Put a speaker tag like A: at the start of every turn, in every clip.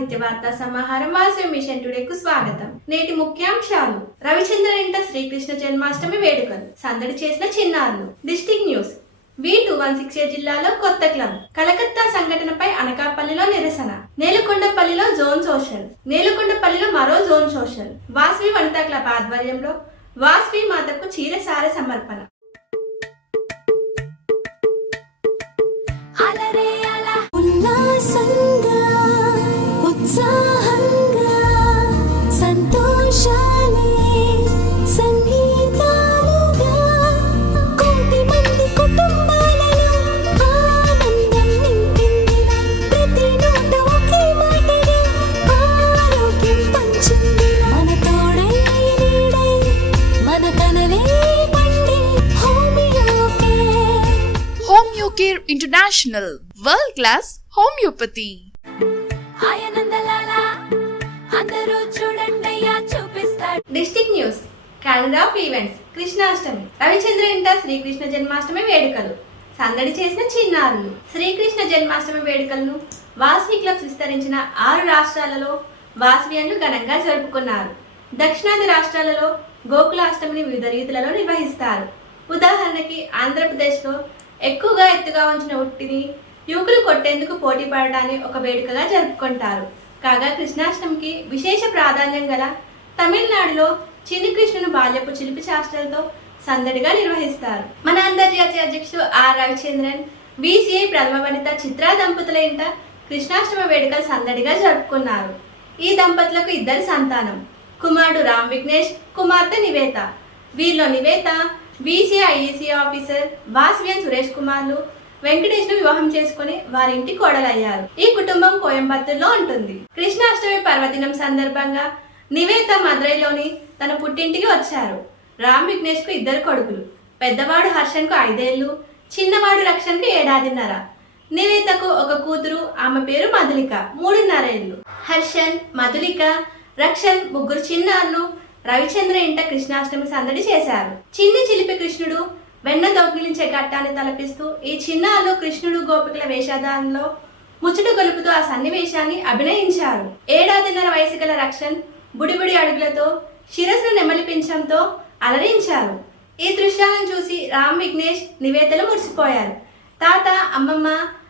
A: నిత్య వార్తా సమాహారం వాసవి మిషన్ టుడేకు స్వాగతం. నేటి ముఖ్యాంశాలు. రవిచంద్ర ఇంట శ్రీకృష్ణ జన్మాష్టమి వేడుకలు. సందడి చేసిన చిన్నారులు. District news. V two one six eight జిల్లాలో కొత్త క్లబ్. కలకత్తా సంఘటనపై అనకాపల్లిలో నిరసన. నేలకొండపల్లిలో జోన్ సోషల్. నేలకొండపల్లిలో మరో zone social. Vasavi Vanitha club ఆధ్వర్యంలో వాస్వి మాతకు చీరసార సమర్పణ.
B: అలరే ఉత్సాహంగా సంతోషాలే సంగీతాలుగా కోటి మంది కుటుంబాలలో ఆనందం ప్రతి ఒకే మాటగా ఆరోగ్యం పంచింది మన తోడై నీడై మన
C: International World Class Homeopathy
A: calendar of events Krishnashtami. Ravichandra ఇంట శ్రీకృష్ణ జన్మాష్టమి వేడుకలు. సందడి చేసిన చిన్నారులు. శ్రీకృష్ణ జన్మాష్టమి వేడుకలను వాసవి క్లబ్స్ విస్తరించిన ఆరు రాష్ట్రాలలో వాసవియన్లు ఘనంగా జరుపుకున్నారు. దక్షిణాది రాష్ట్రాలలో గోకులాష్టమిని వివిధ రీతులలో నిర్వహిస్తారు. ఉదాహరణకి ఆంధ్రప్రదేశ్లో ఎక్కువగా ఎత్తుగా ఉంచిన ఉట్టిని యువకులు కొట్టేందుకు పోటీ పడడాన్ని ఒక వేడుకగా జరుపుకుంటారు. కాగా కృష్ణాష్టమికి విశేష ప్రాధాన్యం గల తమిళనాడులో చిన్ని కృష్ణుని బాల్యపు చిలిపి శాస్త్రాలతో సందడిగా నిర్వహిస్తారు. మన అంతర్జాతీయ అధ్యక్షుడు ఆర్ రవిచంద్రన్ బీసీఐ ప్రథమ వనిత చిత్రా దంపతుల ఇంట కృష్ణాష్టమి వేడుకలు సందడిగా జరుపుకున్నారు. ఈ దంపతులకు ఇద్దరు సంతానం కుమారుడు రామ్ విఘ్నేష్ కుమార్తె నివేత. వీరిలో నివేత బీసీఐ ఐఈసీ ఆఫీసర్ వాసవియన్ సురేష్ కుమార్లు వెంకటేష్ను వివాహం చేసుకుని వారి ఇంటి కోడలయ్యారు. ఈ కుటుంబం కోయంబత్తూరులో ఉంటుంది. కృష్ణాష్టమి పర్వదినం సందర్భంగా నివేత మదురైలోని తన పుట్టింటికి వచ్చారు. రామ్ విఘ్నేష్కు ఇద్దరు కొడుకులు. పెద్దవాడు హర్షన్కు ఐదేళ్ళు ఐదేళ్ళు చిన్నవాడు రక్షణకు ఏడాదిన్నర. నివేతకు ఒక కూతురు ఆమె పేరు మధులిక మూడున్నర ఏళ్ళు హర్షన్ మధులిక రక్షణ్ ముగ్గురు చిన్నారులు రవిచంద్ర ఇంట కృష్ణాష్టమి సందడి చేశారు. చిన్ని చిలిపి కృష్ణుడు వెన్న దొంగిలించే ఘట్టాన్ని తలపిస్తూ ఈ చిన్నారులు కృష్ణుడు గోపికల వేషధారణలో ముచ్చట గొలుపుతూ ఆ సన్నివేశాన్ని అభినయించారు. ఏడాదిన్నర వయసు గల రక్షణ్ బుడిబుడి అడుగులతో శిరస్సును నెమలిపించడంతో అలరించారు. ఈ దృశ్యాలను చూసి రామ్ విఘ్నేష్ నివేదలు మురిసిపోయారు. తాత అమ్మమ్మ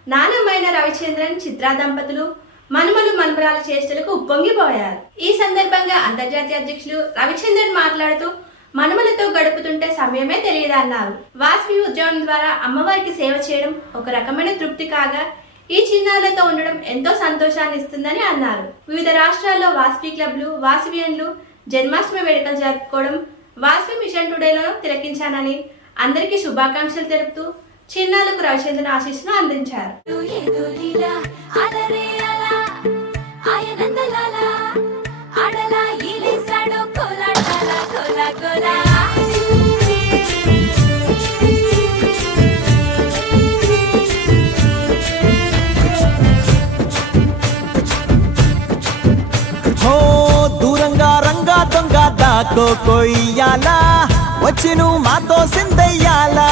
A: నానమ్మైన రవిచంద్రన్ చిత్రా దంపతులు మనుమలు మనుమరాల చేష్టలకు ఉప్పొంగిపోయారు. ఈ సందర్భంగా అంతర్జాతీయ అధ్యక్షులు రవిచంద్రన్ మాట్లాడుతూ మనుమలతో గడుపుతుంటే సమయమే తెలియదన్నారు. వాసవి ఉద్యమం ద్వారా అమ్మవారికి సేవ చేయడం ఒక రకమైన తృప్తి కాగా ఈ చిన్నారులతో ఉండడం ఎంతో సంతోషాన్ని ఇస్తుందని అన్నారు. వివిధ రాష్ట్రాల్లో వాసవి క్లబ్లు వాసవియన్లు జన్మాష్టమి వేడుకలు జరుపుకోవడం వాసవి మిషన్ టుడేలో తిలకించానని అందరికీ శుభాకాంక్షలు తెలుపుతూ చిన్నారులకు రవిచంద్రన్ ఆశీస్సును అందించారు.
D: కొయ్యాలా? వచ్చి నువ్వు మాతో సిందయ్యాలా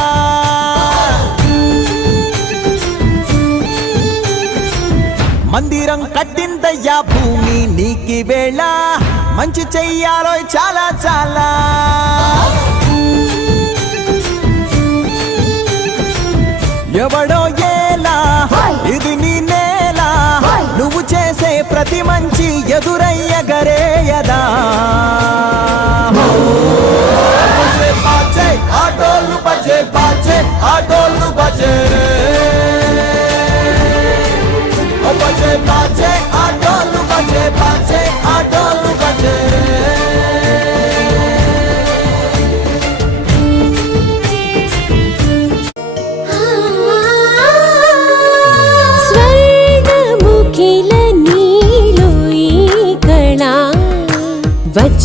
D: మందిరం కట్టిందయ్యా భూమి నీకి వేళ. మంచి చెయ్యాలో చాలా చాలా. ఎవడో ఏలా? ఇది నీ నేల? నువ్వు చేసే ప్రతి మంచి ఎదురయ్యగరేయదా? బజే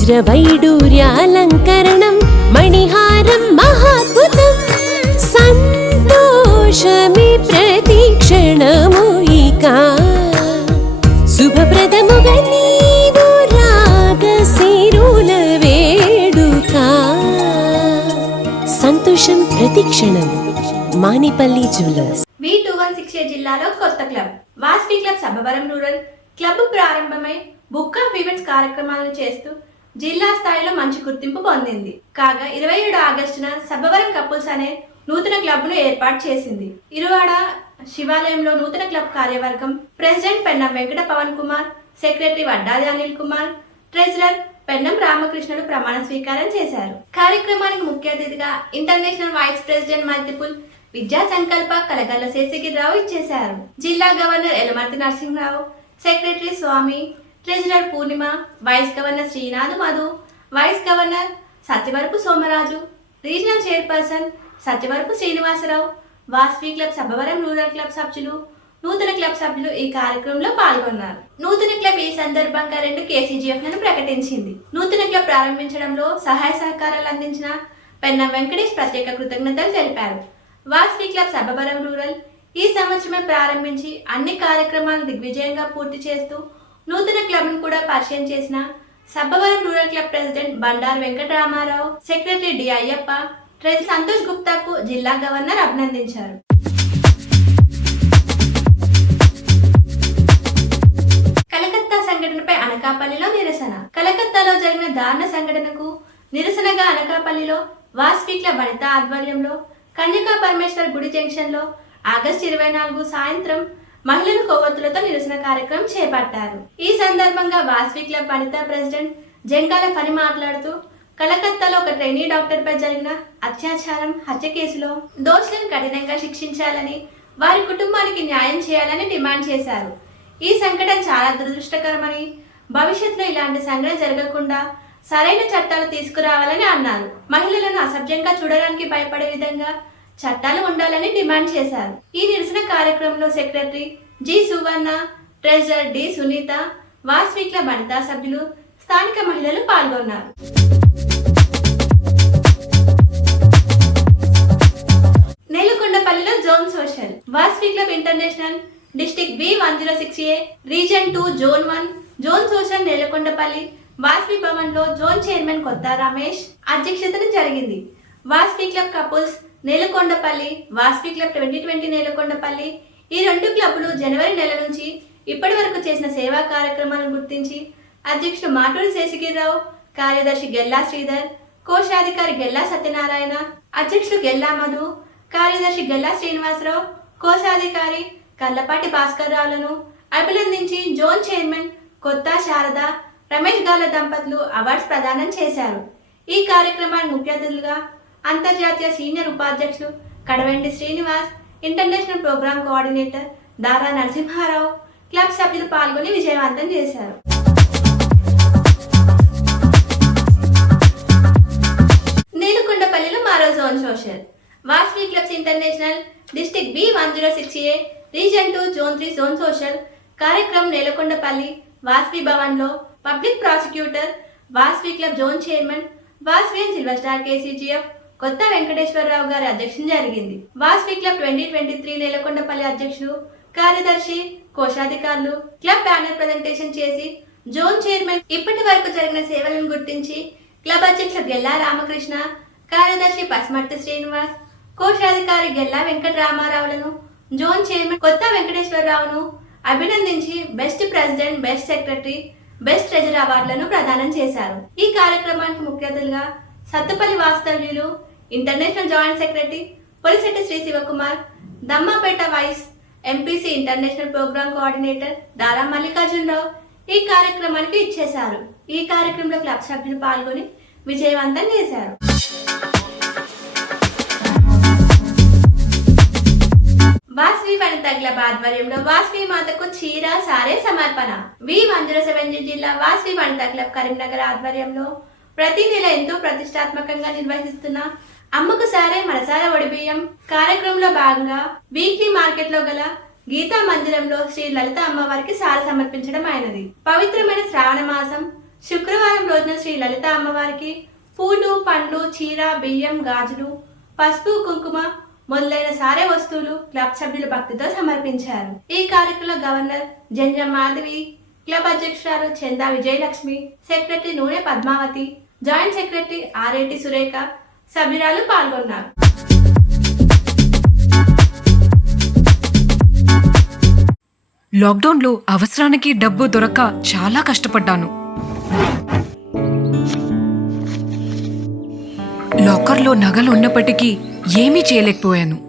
B: వజ్రవైడూర్యాలంకరణం మణిహారం మహాద్భుతం. సంతోషమి ప్రతిక్షణము ఇక. శుభప్రదముగా నీవు వేడుక. సంతోషం ప్రతిక్షణం Manipalli jewellers.
A: V two one six జిల్లాలో కొత్త club Vasavi club Sabbavaram rural. Club ప్రారంభమై బుక్ ఆఫ్ ఈవెంట్స్ కార్యక్రమాలను చేస్తూ జిల్లా స్థాయిలో మంచి గుర్తింపు పొందింది. కాగా ఇరవై ఏడు ఆగస్టున సబ్బవరం కపుల్స్ అనే నూతన క్లబ్ను ఏర్పాటు చేసింది. ఇరువాడ శివాలయంలో నూతన క్లబ్ కార్యవర్గం president Pennam Venkata Pavan Kumar secretary Vaddadi Anil Kumar treasurer Pennam Ramakrishnudu ప్రమాణ స్వీకారం చేశారు. కార్యక్రమానికి ముఖ్య అతిథిగా ఇంటర్నేషనల్ వైస్ ప్రెసిడెంట్ మల్టిపుల్ విద్యా సంకల్ప కలగల్ల శేషగిరిరావు ఇచ్చేశారు. జిల్లా governor Elamarthi Narasimharao secretary Swamy treasurer Purnima vice governor Srinath Madhu vice governor Satyavarapu Somaraju regional chairperson Satyavarapu Srinivasarao Vasavi club Sabbavaram rural club సభ్యులు నూతన క్లబ్ సభ్యులు ఈ కార్యక్రమంలో పాల్గొన్నారు. నూతన క్లబ్ ఈ సందర్భంగా రెండు కేసీజీఎఫ్లను ప్రకటించింది. నూతన క్లబ్ ప్రారంభించడంలో సహాయ సహకారాలు అందించిన పెన్న వెంకటేష్ ప్రత్యేక కృతజ్ఞతలు తెలిపారు. వాస్వి క్లబ్ సభవరం రూరల్ ఈ సంవత్సరమే ప్రారంభించి అన్ని కార్యక్రమాలు దిగ్విజయంగా పూర్తి చేస్తూ నూతన క్లబ్ను కూడా పరిచయం చేసిన Sabbavaram rural club president Bandaru Venkataramarao secretary D Ayyappa treasurer Santosh గుప్తాకు జిల్లా గవర్నర్ అభినందించారు. కలకత్తా సంఘటనపై అనకాపల్లిలో నిరసన. కలకత్తాలో జరిగిన దారుణ సంఘటనకు నిరసనగా అనకాపల్లిలో వాస్వి వనిత ఆధ్వర్యంలో కన్యకా పరమేశ్వర్ గుడి జంక్షన్లో ఆగస్టు ఇరవై నాలుగు సాయంత్రం మహిళలు కొవ్వొత్తులతో నిరసన కార్యక్రమం చేపట్టారు. ఈ సందర్భంగా వాస్వి క్లబ్ వనిత ప్రెసిడెంట్ జంగాల ఫని మాట్లాడుతూ కలకత్తాలో ఒక ట్రైనీ డాక్టర్ పై జరిగిన అత్యాచారం హత్య కేసులో దోషులను కఠినంగా శిక్షించాలని వారి కుటుంబానికి న్యాయం చేయాలని డిమాండ్ చేశారు. ఈ సంఘటన చాలా దురదృష్టకరమని భవిష్యత్తులో ఇలాంటి సంఘటన జరగకుండా సరైన చట్టాలు తీసుకురావాలని అన్నారు. మహిళలను అసభ్యంగా చూడడానికి భయపడే విధంగా చట్టాలు ఉండాలని డిమాండ్ చేశారు. ఈ నిరసన కార్యక్రమంలో secretary G Suvarna treasurer D Sunitha వాస్విక్ల బడితా సభ్యులు స్థానిక మహిళలు పాల్గొన్నారు. నేలకొండపల్లిలో zone social Vasavi club international district B one zero six A region two zone one zone social Nelakondapalli Vasavi భవన్లో జోన్ చైర్మన్ కొత్త రమేష్ అధ్యక్షతన జరిగింది. Vasavi club couples Nelakondapalli Vasavi club twenty twenty Nelakondapalli. ఈ రెండు క్లబ్లు జనవరి నెల నుంచి ఇప్పటి వరకు చేసిన సేవా కార్యక్రమాలను గుర్తించి అధ్యక్షుడు మాటూరి శేషగిరిరావు కార్యదర్శి గెల్లా శ్రీధర్ కోశాధికారి గెల్లా సత్యనారాయణ అధ్యక్షుడు గెల్లా మధు కార్యదర్శి గెల్లా శ్రీనివాసరావు కోశాధికారి కల్లపాటి భాస్కర్ రావులను అభినందించి జోన్ చైర్మన్ కొత్త శారద రమేష్ గాల దంపతులు అవార్డ్స్ ప్రదానం చేశారు. ఈ కార్యక్రమానికి ముఖ్య అతిథులుగా అంతర్జాతీయ సీనియర్ ఉపాధ్యక్షులు Kadavendi Srinivas international program coordinator Dara Narasimharao club సభ్యులు పాల్గొని విజయవంతం చేశారు. నీలకొండపల్లిలో మరో zone social. Vasavi clubs international district B one zero six A region two zone three zone social. కార్యక్రమం నేలకొండపల్లి వాస్వి భవన్లో public prosecutor Vasavi club zone chairman Vasavi silver star KCGF. Kotha Venkateswararao గారి అధ్యక్షం జరిగింది. Vasavi club twenty twenty three Nelakondapalli అధ్యక్షుడు కార్యదర్శి కోశాధికారులు club banner presentation చేసి zone chairman ఇప్పటి వరకు జరిగిన సేవలను గుర్తించి క్లబ్ అధ్యక్షుడు గెల్లా రామకృష్ణ కార్యదర్శి పసిమర్తి శ్రీనివాస్ కోశాధికారి గెల్లా వెంకట రామారావులను జోన్ చైర్మన్ కొత్త వెంకటేశ్వరరావును అభినందించి best president best secretary best treasurer అవార్డులను ప్రదానం చేశారు. ఈ కార్యక్రమానికి ముఖ్య అతిథులుగా సత్తుపల్లి వాస్తవ్యులు international joint secretary Polisetti Sri Sivakumar Dammapeta vice MPC international program coordinator Dara Mallikarjunarao ఈ కార్యక్రమానికి ఇచ్చేశారు. ఈ కార్యక్రమంలో క్లబ్ సభ్యులు పాల్గొని విజయవంతం చేశారు. వాస్వి వనిత క్లబ్ ఆధ్వర్యంలో వాస్వి మాతకు చీర సారే సమర్పణ. వి వన్ జీరో సెవెన్ జిల్లా వాస్వి వనిత క్లబ్ కరీంనగర్ ఆధ్వర్యంలో ప్రతి నెల ఎంతో ప్రతిష్టాత్మకంగా నిర్వహిస్తున్న అమ్మకు సారే మనసార ఒడిబియ్యం కార్యక్రమంలో భాగంగా వీక్లీ మార్కెట్లో గల గీతా మందిరంలో శ్రీ లలిత అమ్మవారికి సార సమర్పించడం అయినది. పవిత్రమైన శ్రావణ మాసం శుక్రవారం రోజున శ్రీ లలిత అమ్మవారికి పూలు పండ్లు చీర బియ్యం గాజులు పసుపు కుంకుమ మొదలైన సారే వస్తువులు క్లబ్ సభ్యుల భక్తితో సమర్పించారు. ఈ కార్యక్రమంలో గవర్నర్ జంజ మాధవి క్లబ్ అధ్యక్షురాలు Chanda Vijayalakshmi secretary Nune Padmavathi joint secretary RAT Surekha సభ్యురాలు పాల్గొన్నారు.
E: లాక్డౌన్లో అవసరానికి డబ్బు దొరక్క చాలా కష్టపడ్డాను. లాకర్లో నగలు ఉన్నప్పటికీ ఏమీ చేయలేకపోయాను.